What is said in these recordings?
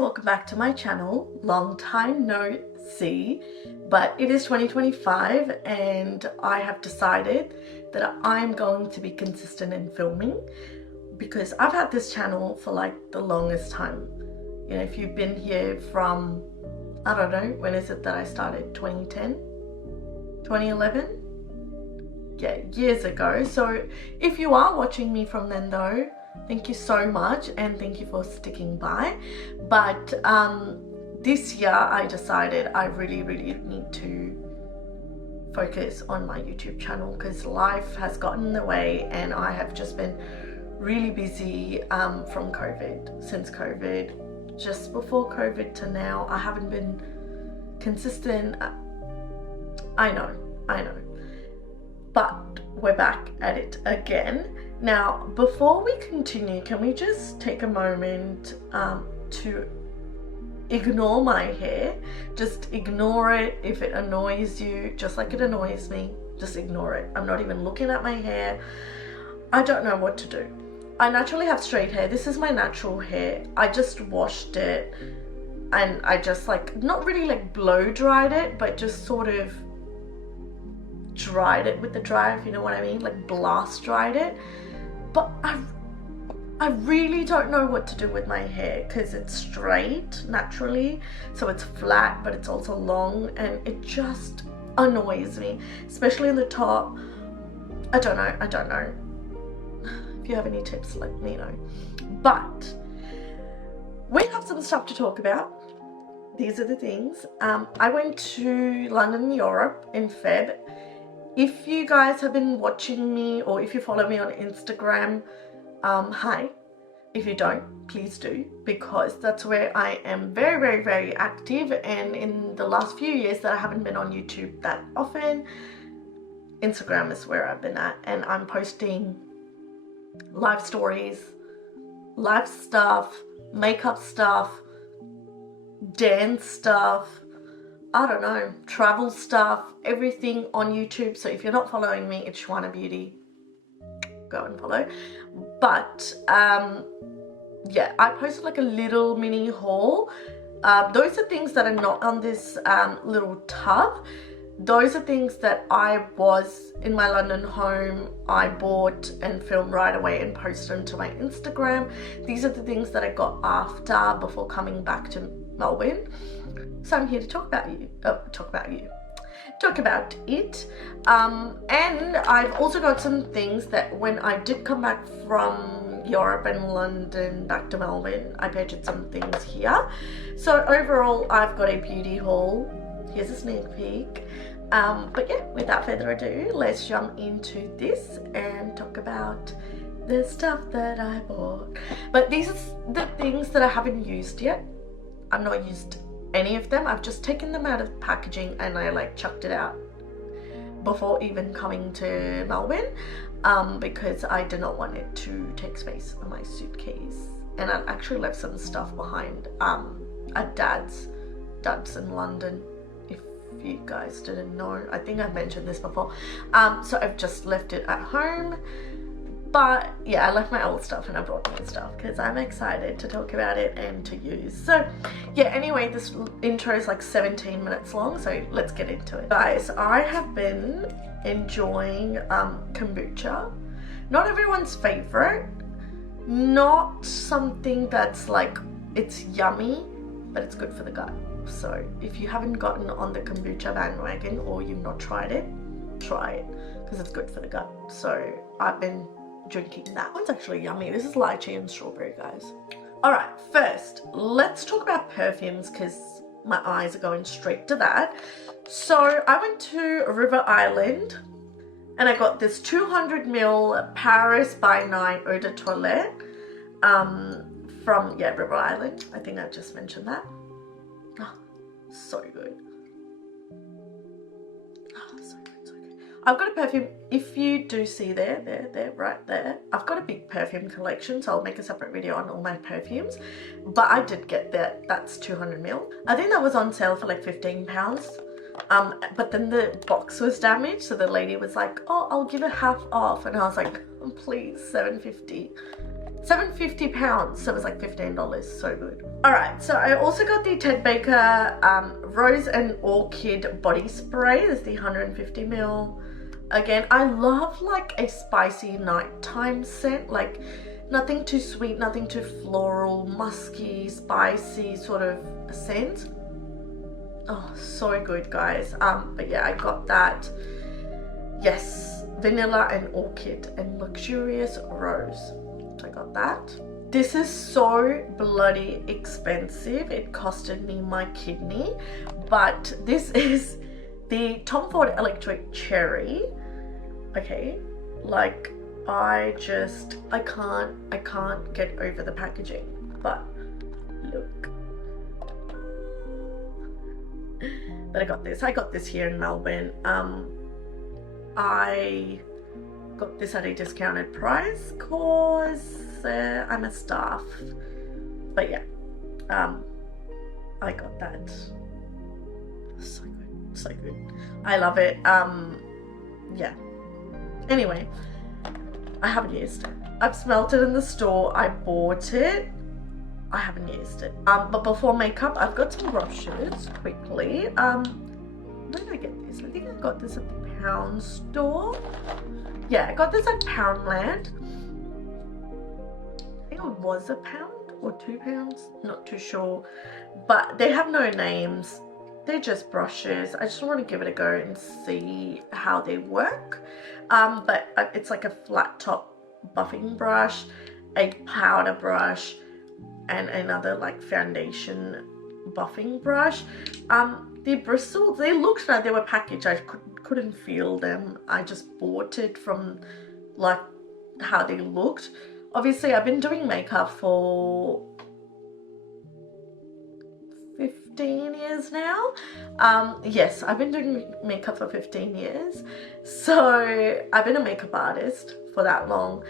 welcome back to my channel. Long time no see, but it is 2025 and I have decided that I'm going to be consistent in filming because I've had this channel for like the longest time. You know, if you've been here from, I don't know, when is it that I started? 2010? 2011? Yeah, years ago. So if you are watching me from then though, thank you so much and thank you for sticking by. But this year I decided I really need to focus on my YouTube channel because life has gotten in the way and I have just been really busy from COVID. Since COVID, just before COVID to now, I haven't been consistent. I know, but we're back at it again. Now, before we continue, can we just take a moment to ignore my hair? Just ignore it. If it annoys you, just like it annoys me, just ignore it. I'm not even looking at my hair. I don't know what to do. I naturally have straight hair. This is my natural hair. I just washed it and I just like, not really like blow dried it, but just sort of dried it with the dryer, if you know what I mean, like blast dried it. But I really don't know what to do with my hair because it's straight naturally, so it's flat but it's also long and it just annoys me, especially in the top. I don't know. If you have any tips, let me know. But we have some stuff to talk about. These are the things. I went to London, Europe in Feb. If you guys have been watching me or if you follow me on Instagram, hi. If you don't, please do, because that's where I am very active. And in the last few years that I haven't been on YouTube that often, Instagram is where I've been at, and I'm posting live stories, live stuff, makeup stuff, dance stuff, I don't know, travel stuff, everything on YouTube. So if you're not following me, it's Shuanabeauty. Go and follow. But yeah, I posted like a little mini haul. Those are things that are not on this little tub. Those are things that I was in my London home, I bought and filmed right away and posted them to my Instagram. These are the things that I got after, before coming back to Melbourne. So I'm here to talk about it. And I've also got some things that when I did come back from Europe and London back to Melbourne, I purchased some things here. So overall, I've got a beauty haul. Here's a sneak peek. But yeah, without further ado, let's jump into this and talk about the stuff that I bought. But these are the things that I haven't used yet. I've not used any of them. I've just taken them out of packaging and I like chucked it out before even coming to Melbourne, because I did not want it to take space on my suitcase. And I actually left some stuff behind at Dad's in London. If you guys didn't know, I think I've mentioned this before. So I've just left it at home. But yeah, I left my old stuff and I brought new stuff because I'm excited to talk about it and to use. So yeah, anyway, this intro is like 17 minutes long, so let's get into it. Guys, I have been enjoying kombucha. Not everyone's favorite. Not something that's like, it's yummy, but it's good for the gut. So if you haven't gotten on the kombucha bandwagon or you've not tried it, try it because it's good for the gut. So I've been drinking that. One's actually yummy. This is lychee and strawberry, guys. All right, first let's talk about perfumes because my eyes are going straight to that. So I went to River Island and I got this 200ml Paris by Night Eau de Toilette from River Island. I think I just mentioned that. Oh, so good. I've got a perfume, if you do see there, right there, I've got a big perfume collection, so I'll make a separate video on all my perfumes. But I did get that's 200ml. I think that was on sale for like £15. But then the box was damaged, so the lady was like, oh, I'll give it half off. And I was like, oh, please, £7.50. £7.50, so it was like $15, so good. Alright, so I also got the Ted Baker Rose and Orchid body spray. There's the 150ml. Again, I love like a spicy nighttime scent, like nothing too sweet, nothing too floral, musky, spicy sort of scent. Oh, so good, guys. But yeah, I got that. Yes, vanilla and orchid and luxurious rose. So I got that. This is so bloody expensive. It costed me my kidney, but this is the Tom Ford Electric Cherry. Okay, like I can't get over the packaging, but look. But I got this here in Melbourne. I got this at a discounted price cause I'm a staff, but yeah, I got that. So good, so good. I love it. Yeah. Anyway, I haven't used it. I've smelt it in the store. I bought it. I haven't used it. But before makeup, I've got some brushes quickly. Where did I get this? I think I got this at the Pound store. Yeah, I got this at Poundland. I think it was £1 or £2, not too sure. But they have no names. They're just brushes. I just want to give it a go and see how they work. But it's like a flat top buffing brush, a powder brush, and another like foundation buffing brush. The bristles, they looked like they were packaged. I couldn't feel them. I just bought it from like how they looked. Obviously, I've been doing makeup for 15 years now. Yes, I've been doing makeup for 15 years. So I've been a makeup artist for that long.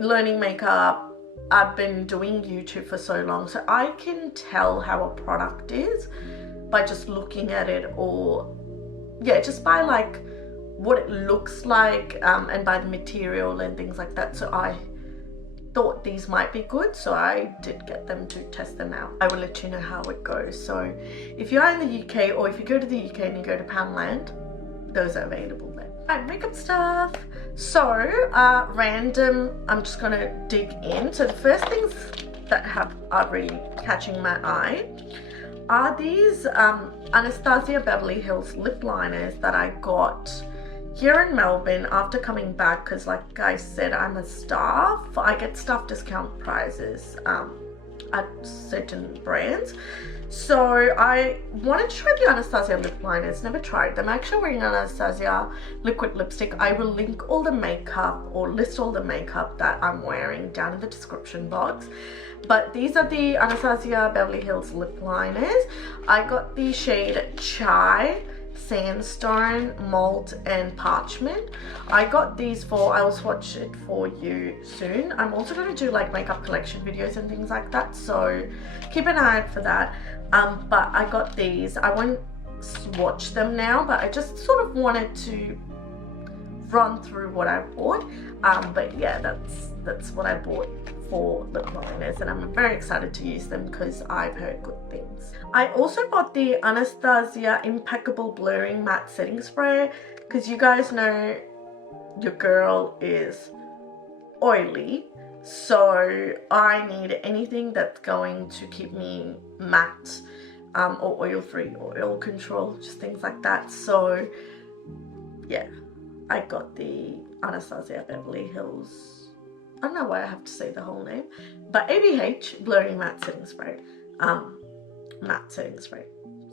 Learning makeup. I've been doing YouTube for so long, so I can tell how a product is by just looking at it, or yeah, just by like what it looks like, and by the material and things like that. So I thought these might be good, so I did get them to test them out. I will let you know how it goes. So if you're in the UK, or if you go to the UK and you go to Poundland, those are available there. Alright, makeup stuff. So random, I'm just gonna dig in. So the first things that are really catching my eye are these Anastasia Beverly Hills lip liners that I got here in Melbourne after coming back, because like I said, I'm a staff. I get staff discount prices at certain brands. So I wanted to try the Anastasia lip liners, never tried them. I'm actually wearing Anastasia liquid lipstick. I will link all the makeup, or list all the makeup that I'm wearing down in the description box. But these are the Anastasia Beverly Hills lip liners. I got the shade Chai, Sandstone, Malt, and Parchment. I got these for, I'll swatch it for you soon. I'm also going to do like makeup collection videos and things like that, so keep an eye out for that. But I got these. I won't swatch them now, but I just sort of wanted to run through what I bought. But yeah, that's what I bought for lip liners, and I'm very excited to use them because I've heard good things. I also bought the Anastasia Impeccable Blurring Matte Setting Spray, because you guys know your girl is oily, so I need anything that's going to keep me matte, or oil free, or oil control, just things like that. So yeah, I got the Anastasia Beverly Hills, I don't know why I have to say the whole name, but ABH Blurring Matte Setting Spray, matte setting spray.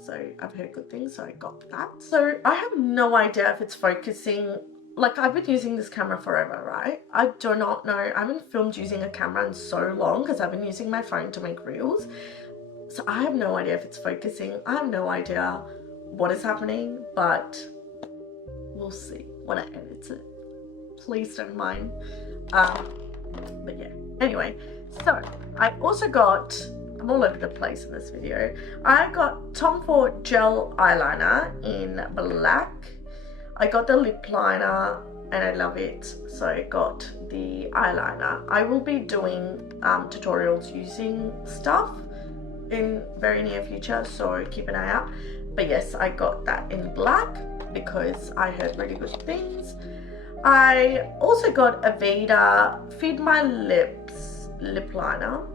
So I've heard good things, so I got that. So I have no idea if it's focusing. Like, I've been using this camera forever, right? I do not know. I haven't filmed using a camera in so long because I've been using my phone to make reels. So I have no idea if it's focusing. I have no idea what is happening, but we'll see when I edit it. Please don't mind. But yeah, anyway, so I also got, I'm all over the place in this video, I got Tom Ford gel eyeliner in black. I got the lip liner and I love it. So I got the eyeliner. I will be doing tutorials using stuff in very near future, so keep an eye out. But yes, I got that in black because I heard really good things. I also got Aveda Feed My Lips lip liner,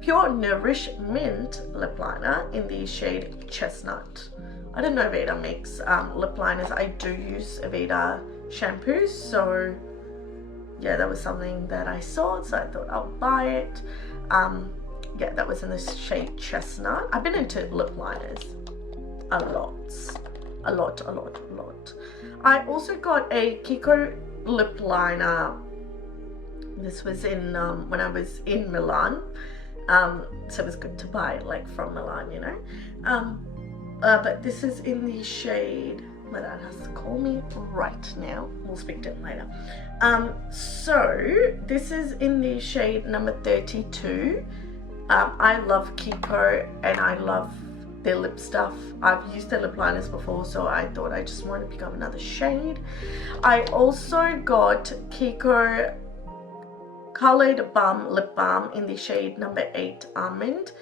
Pure Nourish Mint lip liner in the shade Chestnut. I didn't know Aveda makes lip liners. I do use Aveda shampoos, so yeah, that was something that I saw, so I thought I'll buy it. Yeah, that was in the shade Chestnut. I've been into lip liners a lot. I also got a Kiko lip liner. This was in when I was in Milan, so it was good to buy like from Milan, you know. But this is in the shade, my dad has to call me right now, we'll speak to him later. So this is in the shade number 32. I love Kiko and I love their lip stuff. I've used their lip liners before, so I thought I just wanted to pick up another shade. I also got Kiko colored lip balm in the shade number 8 Almond,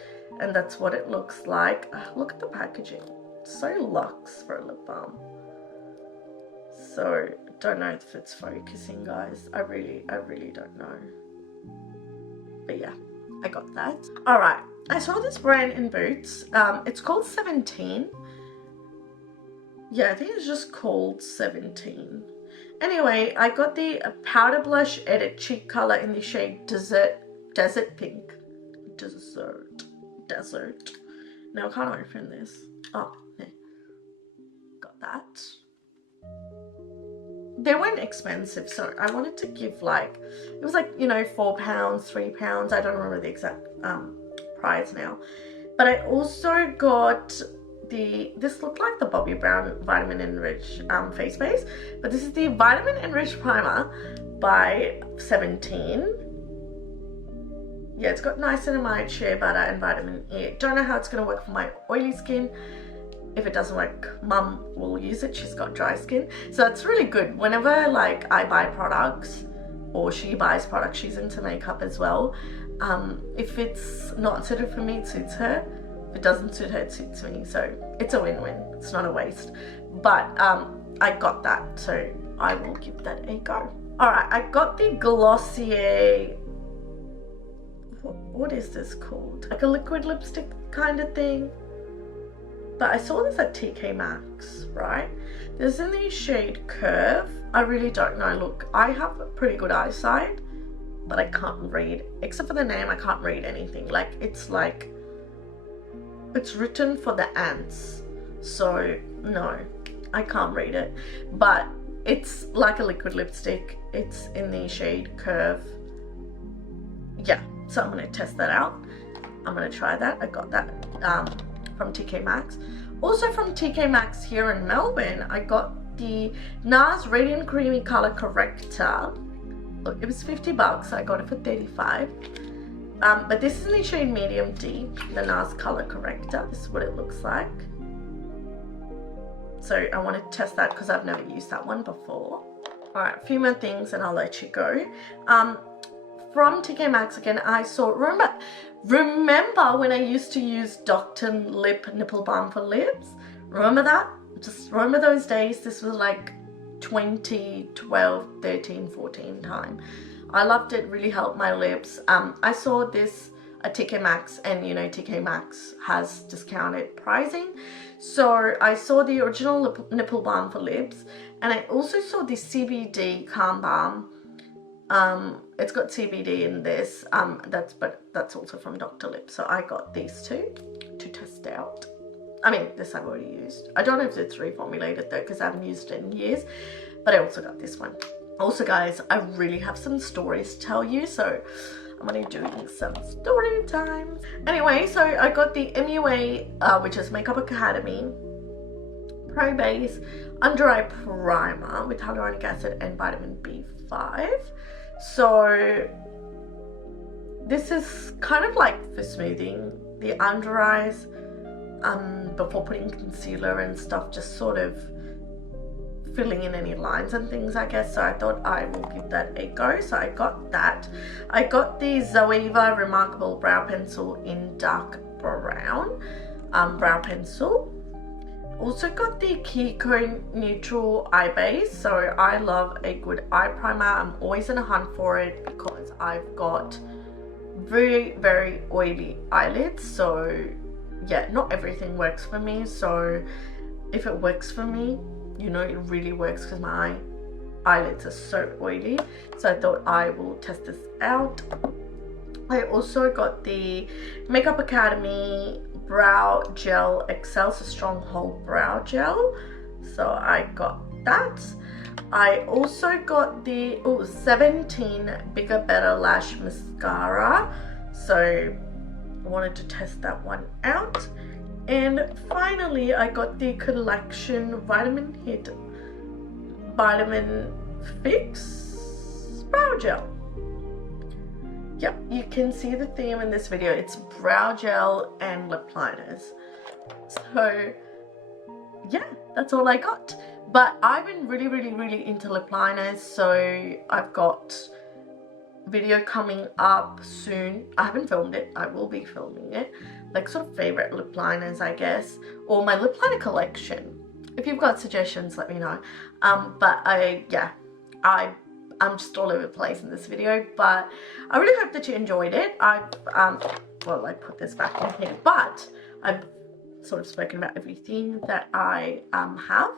and that's what it looks like. Look at the packaging, it's so luxe for a lip balm. So don't know if it's focusing, guys. I really don't know, but yeah, I got that. All right, I saw this brand in Boots. It's called 17. Yeah, I think it's just called 17. Anyway, I got the powder blush edit cheek color in the shade Desert Pink. Desert. Now I can't open this. Oh, yeah. Got that. They weren't expensive, so I wanted to give like, it was like, you know, £4, £3. I don't remember the exact price now. But I also got this looked like the Bobbi Brown Vitamin Enriched face base, but this is the Vitamin Enriched Primer by 17. Yeah, it's got niacinamide, shea butter and vitamin E. Don't know how it's going to work for my oily skin. If it doesn't work, mum will use it. She's got dry skin, so it's really good. Whenever like I buy products or she buys products, she's into makeup as well. If it's not suited for me, it suits her. If it doesn't suit her, it suits me. So it's a win-win. It's not a waste. But I got that, so I will give that a go. All right, I got the Glossier. What is this called? Like a liquid lipstick kind of thing. But I saw this at TK Maxx, right? This is in the shade Curve. I really don't know. Look, I have a pretty good eyesight, but I can't read, except for the name, I can't read anything. Like, it's written for the ants. So, no, I can't read it. But it's like a liquid lipstick. It's in the shade Curve. Yeah, so I'm going to test that out. I'm going to try that. I got that from TK Maxx. Also from TK Maxx here in Melbourne, I got the NARS Radiant Creamy Color Corrector. Look, it was $50. I got it for 35. But this is in the shade Medium Deep, the NARS Color Corrector. This is what it looks like. So I want to test that because I've never used that one before. Alright, a few more things and I'll let you go. From TK Maxx again, I saw, remember when I used to use Dr. Lip Nipple Balm for lips? Remember that? Just remember those days. This was like 2012, 13, 14 time. I loved it, really helped my lips. I saw this at TK Maxx, and you know TK Maxx has discounted pricing. So I saw the original nipple balm for lips, and I also saw the CBD Calm Balm. It's got CBD in this, but that's also from Dr. Lip. So I got these two to test out. I mean, this I've already used. I don't know if it's reformulated though, because I haven't used it in years, but I also got this one. Also guys, I really have some stories to tell you, so I'm gonna be doing some story time. Anyway, so I got the MUA, which is Makeup Academy Pro Base Under Eye Primer with hyaluronic acid and vitamin B5. So this is kind of like for smoothing the under eyes before putting concealer and stuff, just sort of filling in any lines and things, I guess. So I thought I will give that a go. So I got that. I got the Zoeva Remarkable Brow Pencil in dark brown brow pencil. Also got the Kiko Neutral Eye Base. So I love a good eye primer. I'm always in a hunt for it because I've got very, very oily eyelids. So yeah, not everything works for me. So if it works for me, you know, it really works because my eyelids are so oily. So I thought I will test this out. I also got the Makeup Academy Brow Gel Excel, so Stronghold Brow Gel. So I got that. I also got the 17 Bigger Better Lash Mascara. So I wanted to test that one out. And finally, I got the Collection Vitamin Hit Vitamin Fix Brow Gel. Yep, you can see the theme in this video. It's brow gel and lip liners. So yeah, that's all I got. But I've been really into lip liners, so I've got video coming up soon. I haven't filmed it. I will be filming it. Like sort of favorite lip liners, I guess, or my lip liner collection. If you've got suggestions, let me know. But I'm just all over the place in this video, but I really hope that you enjoyed it. Well, I put this back in here, but I've sort of spoken about everything that I have.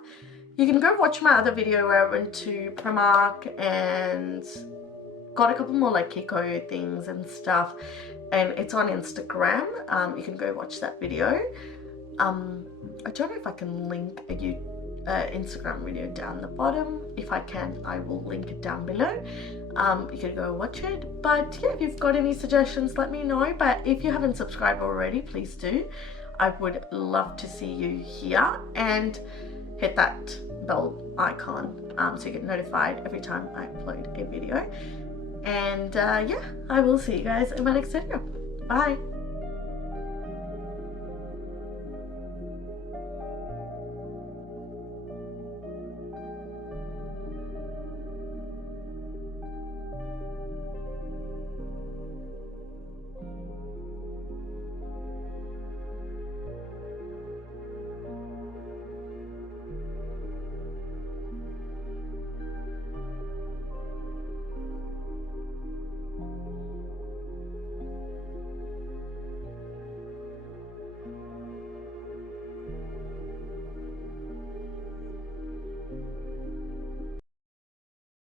You can go watch my other video where I went to Primark and got a couple more like Kiko things and stuff, and it's on Instagram. You can go watch that video. I don't know if I can link a Instagram video down the bottom. If I can, I will link it down below. You can go watch it. But yeah, if you've got any suggestions, let me know. But if you haven't subscribed already, please do. I would love to see you here, and hit that bell icon so you get notified every time I upload a video. And yeah, I will see you guys in my next video. Bye.